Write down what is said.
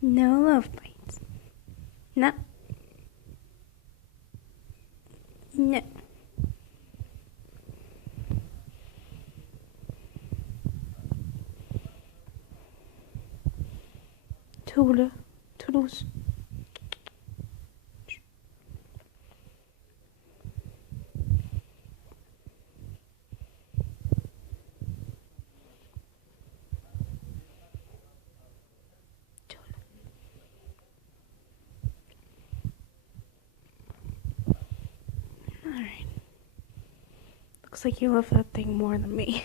No love bites. No. No. Toodle. Toodles. Alright. Looks like you love that thing more than me.